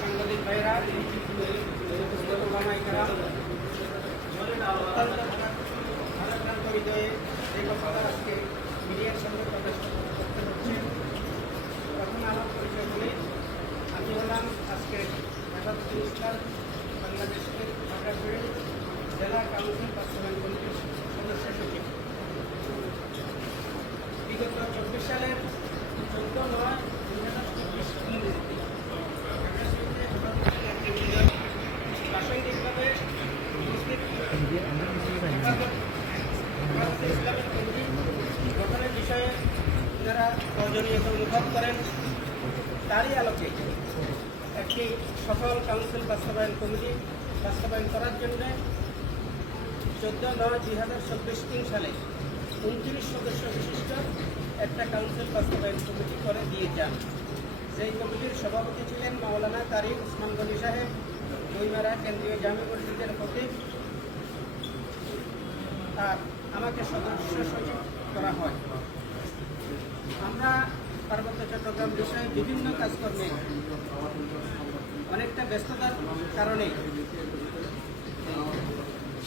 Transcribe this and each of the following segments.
সাংবাদিক ভাইরা এই কথাটা আজকে মিডিয়ার সামনে প্রকাশ করতে হচ্ছে প্রথমে আমার পরিচয় করি আমি হলাম আজকে হেফাজতুল ইসলাম বাংলাদেশের ঢাকাপুরে জেলা কাউন্সিল বাস্তবায়ন কমিটির সদস্য সচিব বিগত চব্বিশ সালের চোদ্দ নয় দুই হাজার চব্বিশ ইংরেজিতে প্রাসঙ্গিকভাবে উপস্থিত হেফাজত হেফাজতে ইসলামের কেন্দ্রে গঠনের বিষয়ে যারা প্রয়োজনীয়তা অনুভব করেন তারই আলোকে একটি সফল কাউন্সিল বাস্তবায়ন কমিটি বাস্তবায়ন করার জন্য চোদ্দ নয় দুই হাজার চব্বিশ তিন সালে উনত্রিশ সদস্য বিশিষ্ট একটা কাউন্সিল বাস্তবায়ন কমিটি করে দিয়ে যান। সেই কমিটির সভাপতি ছিলেন মাওলানা কারি উসমান গনি সাহেব বইমেরা কেন্দ্রীয় জামি মসজিদের খতিব আর আমাকে সদস্য সচিব করা হয়। চট্টগ্রাম বিষয়ে বিভিন্ন কাজকর্মে অনেকটা ব্যস্ততার কারণে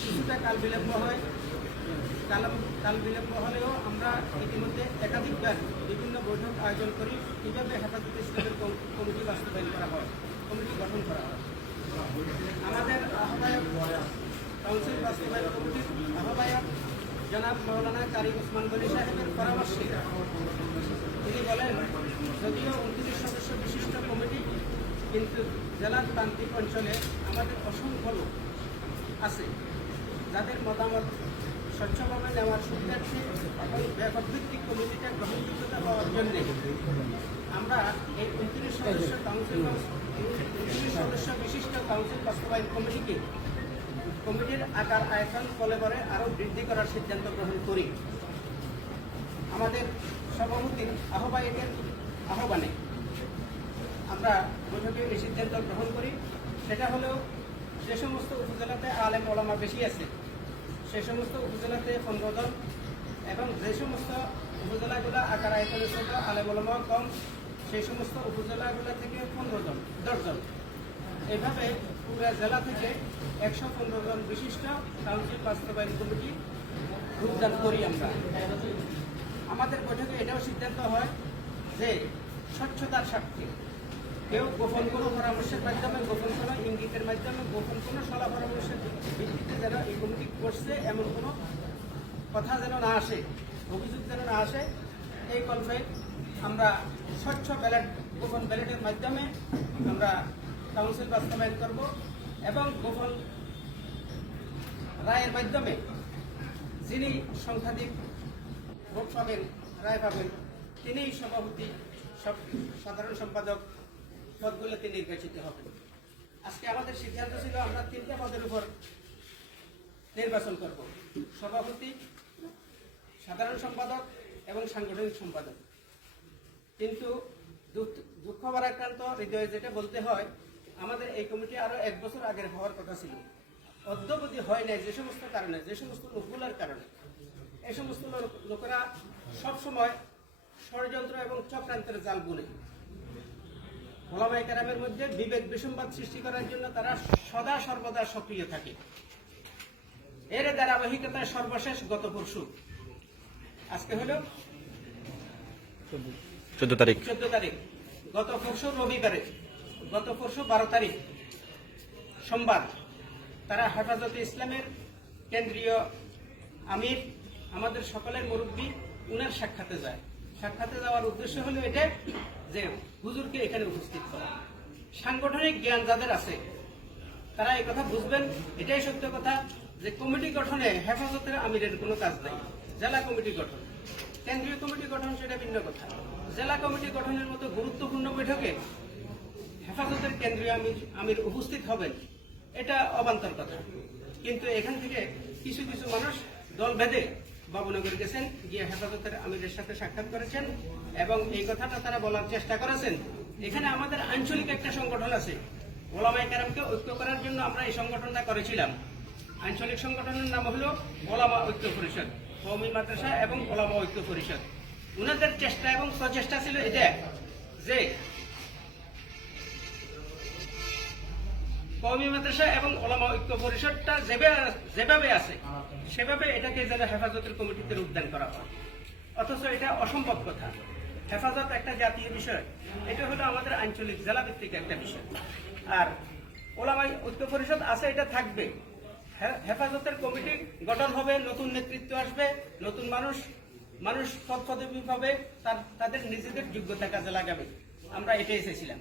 কিছুটা কাল বিলম্ব হয়। কাল কাল বিলম্ব হলেও আমরা ইতিমধ্যে একাধিকবার বিভিন্ন বৈঠক আয়োজন করি। কীভাবে হেফাজত ইসলামের কম- কমিটি বাস্তবায়ন করা হয়, কমিটি গঠন করা হয়। আমাদের আহ্বায়ক কাউন্সিল বাস্তবায়ন কমিটির আহ্বায়ক জনাব মৌলানা কারি ওসমান গনি সাহেবের পরামর্শে তিনি বলেন, যদিও উনত্রিশ সদস্য বিশিষ্ট কমিটি, কিন্তু জেলার প্রান্তিক অঞ্চলে আমাদের অসংখ্য লোক আছে যাদের মতামত স্বচ্ছভাবে নেওয়ার সুবিধার্থে এবং ব্যাপকভিত্তিক কমিটিতে গ্রহণযোগ্যতা পাওয়ার জন্য। আমরা এই উনত্রিশ সদস্য কাউন্সিল উনত্রিশ সদস্য বিশিষ্ট কাউন্সিল বাস্তবায়ন কমিটিকে কমিটির আকার আয়তন কলেবরে আরও বৃদ্ধি করার সিদ্ধান্ত গ্রহণ করি। আমাদের সভাপতির আহ্বায়কের আহ্বানে আমরা বৈঠকে এই সিদ্ধান্ত গ্রহণ করি। সেটা হলেও যে সমস্ত উপজেলাতে আলেম ওলামা বেশি আছে। সে সমস্ত উপজেলাতে পনেরো এবং যে সমস্ত উপজেলাগুলো আকার আয়তনের ছোট আলেম ওলামা কম সেই সমস্ত উপজেলাগুলো থেকে পনেরো জন দশজন এভাবে পুরো জেলা থেকে একশো পনেরো জন বিশিষ্ট কাউন্সিল বাস্তবায়ন কমিটি রূপদান করি আমরা। আমাদের বৈঠকে এটাও সিদ্ধান্ত হয় যে স্বচ্ছতার স্বার্থে কেউ গোপন কোনো পরামর্শের মাধ্যমে, গোপন কোনো ইঙ্গিতের মাধ্যমে, গোপন কোনো সলা পরামর্শের ভিত্তিতে যেন এই কমিটি করছে, এমন কোনো কথা যেন না আসে, অভিযোগ যেন না আসে, এই কল্পে আমরা স্বচ্ছ ব্যালট, গোপন ব্যালটের মাধ্যমে আমরা কাউন্সিল বাস্তবায়ন করব এবং গোপন রায়ের মাধ্যমে যিনি সংখ্যাধিক ভোট পাবেন, রায় পাবেন, তিনিই সভাপতি সাধারণ সম্পাদক পদগুলোতে নির্বাচিত হবেন। আজকে আমাদের সিদ্ধান্ত ছিল, আমরা তিনটা পদের উপর নির্বাচন করব। সভাপতি, সাধারণ সম্পাদক এবং সাংগঠনিক সম্পাদক। কিন্তু দুঃখ ভারাক্রান্ত হৃদয়ে যেটা বলতে হয় আমাদের এই কমিটি আরও এক বছর আগের হওয়ার কথা ছিল। অদ্যবধি হয় নাই যে সমস্ত কারণে যে সমস্ত লোকগুলোর কারণে। এই সমস্ত লোক- লোকেরা সবসময় ষড়যন্ত্র এবং চক্রান্তের জাল বুনে ওলামাই কেরামের মধ্যে বিবেক বিসম্বাদ সৃষ্টি করার জন্য তারা সদা সর্বদা সক্রিয় থাকে। এর ধারাবাহিকতায় সর্বশেষ গত পরশু। আজকে হলো চোদ্দ তারিখ। চোদ্দ তারিখ। গত পরশু রবিবারে গত পরশু বারো তারিখ সোমবার তারা হেফাজতে ইসলামের কেন্দ্রীয় আমির, আমাদের সকলের মুরব্বী, উনার সাক্ষাতে যায়। সাক্ষাতে যাওয়ার উদ্দেশ্য হলো এটা যে হুজুরকে এখানে উপস্থিত করা। সাংগঠনিক জ্ঞান যাদের আছে, তারা এই কথা বুঝবেন। এটাই সত্য কথা যে কমিটি গঠনে হেফাজতের আমিরের কোনো কাজ নাই। জেলা কমিটি গঠন। কেন্দ্রীয় কমিটি গঠন সেটা ভিন্ন কথা। জেলা কমিটি গঠনের মতো গুরুত্বপূর্ণ বৈঠকে হেফাজতের কেন্দ্রীয় আমির আমির উপস্থিত হবেন, এটা অবান্তর কথা। কিন্তু এখান থেকে কিছু কিছু মানুষ দল ভেদে বাবুনগর গেছেন, গিয়ে হেফাজতের আমিরের সাথে সাক্ষাৎ করেছেন এবং এই কথাটা তারা বলার চেষ্টা করেছেন। এখানে আমাদের আঞ্চলিক একটা সংগঠন আছে। ওলামাই কারামকে ঐক্য করার জন্য আমরা এই সংগঠনটা করেছিলাম। আঞ্চলিক সংগঠনের নাম হলো ওলামা ঐক্য পরিষদ কৌমি মাদ্রাসা এবং ওলামা ঐক্য পরিষদ। ওনাদের চেষ্টা এবং প্রচেষ্টা ছিল এটা, যে কওমি মাদ্রাসা এবং ওলামা ঐক্য পরিষদটা যেভাবে আছে, সেভাবে এটাকে যেন হেফাজতের কমিটিতে রূপদান করা হয়। অথচ এটা অসম্ভব কথা। হেফাজত একটা জাতীয় বিষয়। এটা হলো আমাদের আঞ্চলিক জেলাভিত্তিক একটা বিষয়। আর ওলামা ঐক্য পরিষদ আছে, এটা থাকবে। হেফাজতের কমিটি গঠন হবে, নতুন নেতৃত্ব আসবে, নতুন মানুষ মানুষ পদ পদবি পাবে তাদের নিজেদের যোগ্যতা কাজে লাগাবে। আমরা এটাই চেয়েছিলাম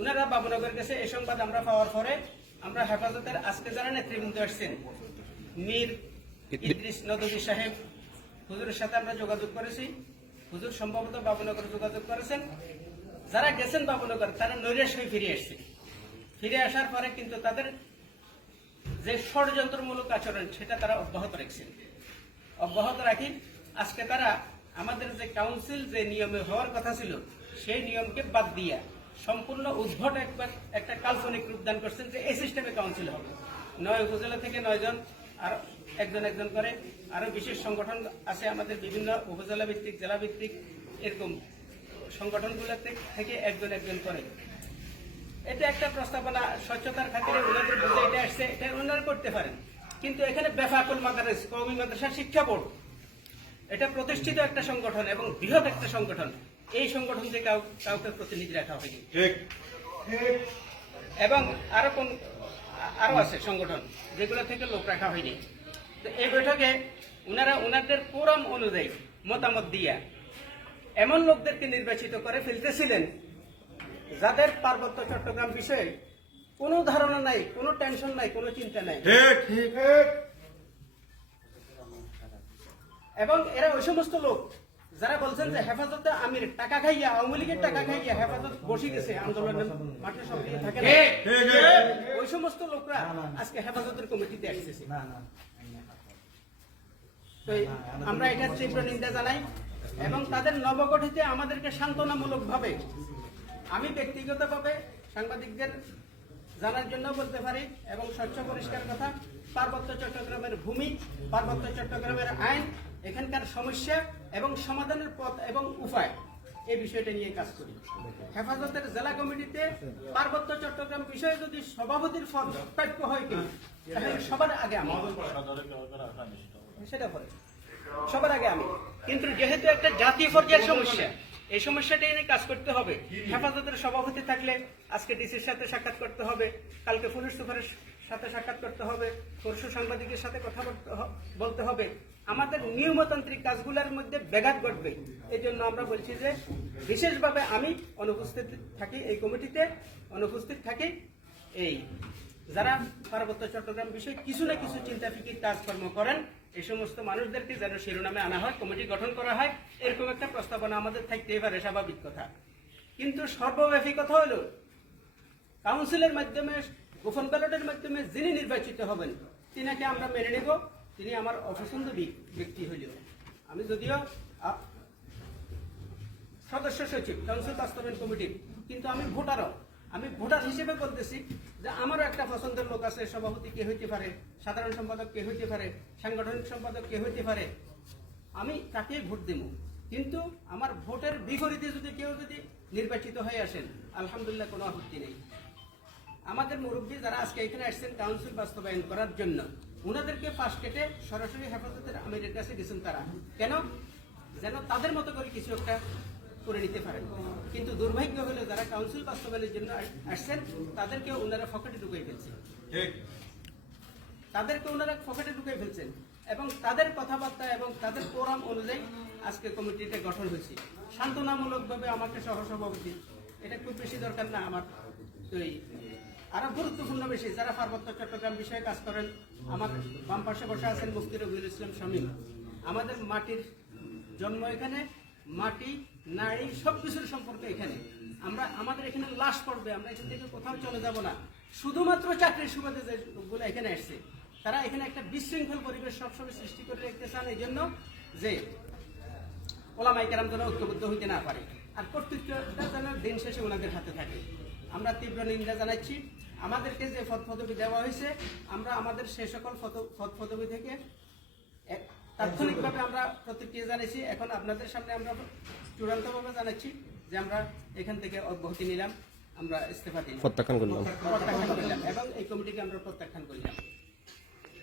উনারা বাবুনগর গেছে এই সংবাদ আমরা পাওয়ার পরে আমরা হেফাজতের আজকে যারা নেতৃবৃন্দ আসছেন মীর ইদ্রিস নদী সাহেব হুজুরের সাথে আমরা যোগাযোগ করেছি। হুজুর সম্ভবত বাবুনগর যোগাযোগ করেছেন। যারা গেছেন বাবুনগর তারা নৈরাশ হয়ে ফিরে আসছে। ফিরে আসার পরে কিন্তু তাদের যে ষড়যন্ত্রমূলক আচরণ সেটা তারা অব্যাহত রাখছেন। অব্যাহত রাখি আজকে তারা আমাদের যে কাউন্সিল যে নিয়মে হওয়ার কথা ছিল সেই নিয়মকে বাদ দিয়া সম্পূর্ণ উদ্ভট একবার একটা কাল্পনিক রূপদান করছেন যে এই সিস্টেমে কাউন্সিল হবে। নয় উপজেলা থেকে নয় জন আর একজন একজন করে। আরও বিশেষ সংগঠন আছে আমাদের বিভিন্ন উপজেলা ভিত্তিক, জেলা ভিত্তিক, এরকম সংগঠনগুলো থেকে একজন একজন করে। এটা একটা প্রস্তাবনা, স্বচ্ছতার খাতিরে ওনাদের বুঝে এটা আসছে, এটা ওনারা করতে পারেন। কিন্তু এখানে বেফাকুল মাদারেস কৌমি মাদ্রাসা শিক্ষা বোর্ড। এটা প্রতিষ্ঠিত একটা সংগঠন এবং বৃহৎ একটা সংগঠন। এই সংগঠন থেকে কাউ- কাউকে প্রতিনিধি রাখা হয়নি। এবং আরও কোন আরও আছে সংগঠন যেগুলো থেকে লোক রাখা হয়নি। তো এই বৈঠকে ওনারা ওনাদের কোরআন অনুযায়ী মতামত দিয়া এমন লোকদেরকে নির্বাচিত করে ফেলতেছিলেন যাদের পার্বত্য চট্টগ্রাম বিষয়ে কোনো ধারণা নাই কোনো টেনশন নাই কোনো চিন্তা নাই। এবং এরা ওই সমস্ত লোক যারা বলছেন যে হেফাজতে আমির টাকা খাইয়া আওয়ামী লীগের টাকা খাইয়া হেফাজত বসে গেছে আন্দোলনের মাঠে সক্রিয় থাকে। ওই সমস্ত লোকরা আজকে হেফাজতের কমিটিতে আসতেছে। আমরা এটা তীব্র নিন্দা জানাই এবং তাদের নবগঠিত আমাদেরকে সান্ত্বনামূলক ভাবে আমি ব্যক্তিগতভাবে সাংবাদিকদের জানার জন্য বলতে পারি এবং স্বচ্ছ পরিষ্কার কথা পার্বত্য চট্টগ্রামের ভূমি পার্বত্য চট্টগ্রামের আইন এখানকার সমস্যা এবং সমাধানের পথ এবং উপায় এই বিষয়টা নিয়ে কাজ করি। হেফাজতের জেলা কমিটিতে পার্বত্য চট্টগ্রাম বিষয়ে যদি সভাপতির পদ প্রাপ্য হয় কি সবার আগে আমি সেটা পরে। সবার আগে আমি। কিন্তু যেহেতু একটা জাতীয় পর্যায়ের সমস্যা, এই সমস্যাটা নিয়ে কাজ করতে হবে। হেফাজতের সভাপতি থাকলে আজকে ডিসির সাথে সাক্ষাৎ করতে হবে, কালকে পুলিশ সুপারের সাথে সাক্ষাৎ করতে হবে, পরশু সাংবাদিকের সাথে কথা বলতে হবে। নিয়মতান্ত্রিক কাজগুলোর মধ্যে ব্যাঘাত ঘটবে। এই জন্য আমরা বলছি যে, বিশেষভাবে আমি অনুপস্থিত থাকি এই কমিটিতে, অনুপস্থিত থাকি এই যারা পার্বত্য চট্টগ্রাম বিষয়ে কিছু না কিছু চিন্তা ফিকির কাজকর্ম করেন, এই সমস্ত মানুষদেরকে যেন শিরোনামে আনা হয়, কমিটি গঠন করা হয়, এরকম একটা প্রস্তাবনা আমাদের থাকতেই পারে স্বাভাবিক কথা। কিন্তু সর্বব্যাপী কথা হলো, কাউন্সিলের মাধ্যমে, গোপন ব্যালটের মাধ্যমে যিনি নির্বাচিত হবেন, তিনাকে আমরা মেনে নেব। তিনি আমার অপছন্দ ব্যক্তি হইলেও আমি যদিও সদস্য সচিব কাউন্সিল বাস্তবায়ন কমিটির কিন্তু আমি ভোটারও। আমি ভোটার হিসেবে বলতেছি যে আমারও একটা পছন্দের লোক আছে, সভাপতি কে হইতে পারে, সাধারণ সম্পাদক কে হইতে পারে, সাংগঠনিক সম্পাদক কে হইতে পারে। আমি তাকে ভোট দেব। কিন্তু আমার ভোটের বিপরীতে যদি কেউ যদি নির্বাচিত হয়ে আসেন, আলহামদুলিল্লাহ কোনো আপত্তি নেই। আমাদের মুরব্বী যারা আজকে এখানে আসছেন কাউন্সিল বাস্তবায়ন করার জন্য ওনাদেরকে পাশ কেটে সরাসরি হেফাজতের আমিরের কাছে গেছেন তারা। কেন? যেন তাদের মতো করে কিছু একটা করে নিতে পারেন। কিন্তু দুর্ভাগ্য হলো যারা কাউন্সিল বাস্তবায়নের জন্য আসছেন তাদেরকে ওনারা ফকেটে ঢুকিয়ে ফেলছেন। তাদেরকে ওনারা ফকেটে ঢুকিয়ে ফেলছেন এবং তাদের কথাবার্তা এবং তাদের প্রোগ্রাম অনুযায়ী আজকে কমিটিটা গঠন হয়েছে। সান্ত্বনামূলকভাবে আমাকে সহসভাপতি এটা খুব বেশি দরকার না আমার। আরও গুরুত্বপূর্ণ বেশি যারা পার্বত্য চট্টগ্রাম বিষয়ে কাজ করেন, আমার বাম পাশে বসে আছেন মুফতি রবিউল ইসলাম শামীম। আমাদের মাটির জন্ম এখানে, মাটি, নারী সব কিছুর সম্পর্কে এখানে। আমরা, আমাদের এখানে লাশ পড়বে, আমরা এখান থেকে কোথাও চলে যাব না। শুধুমাত্র চাকরির সুবাদে যে এখানে আসছে, তারা এখানে একটা বিশৃঙ্খল পরিবেশ সবসময় সৃষ্টি করে রাখতে চান এই জন্য যে ওলামাই কেরাম যেন ঐক্যবদ্ধ হইতে না পারে। আর কর্তৃত্বটা যেন দিন শেষে ওনাদের হাতে থাকে। আমরা তীব্র নিন্দা জানাচ্ছি। আমাদেরকে যে পদ পদবি দেওয়া হয়েছে আমরা আমাদের সে সকল পদ পদবি থেকে তাৎক্ষণিকভাবে আমরা প্রতিক্রিয়া জানিয়েছি এখন আপনাদের সামনে আমরা চূড়ান্তভাবে জানাচ্ছি যে আমরা এখান থেকে অব্যাহতি নিলাম। আমরা ইস্তফা দিলাম। প্রত্যাখ্যান করলাম। প্রত্যাখ্যান করলাম এবং এই কমিটিকে আমরা প্রত্যাখ্যান করলাম।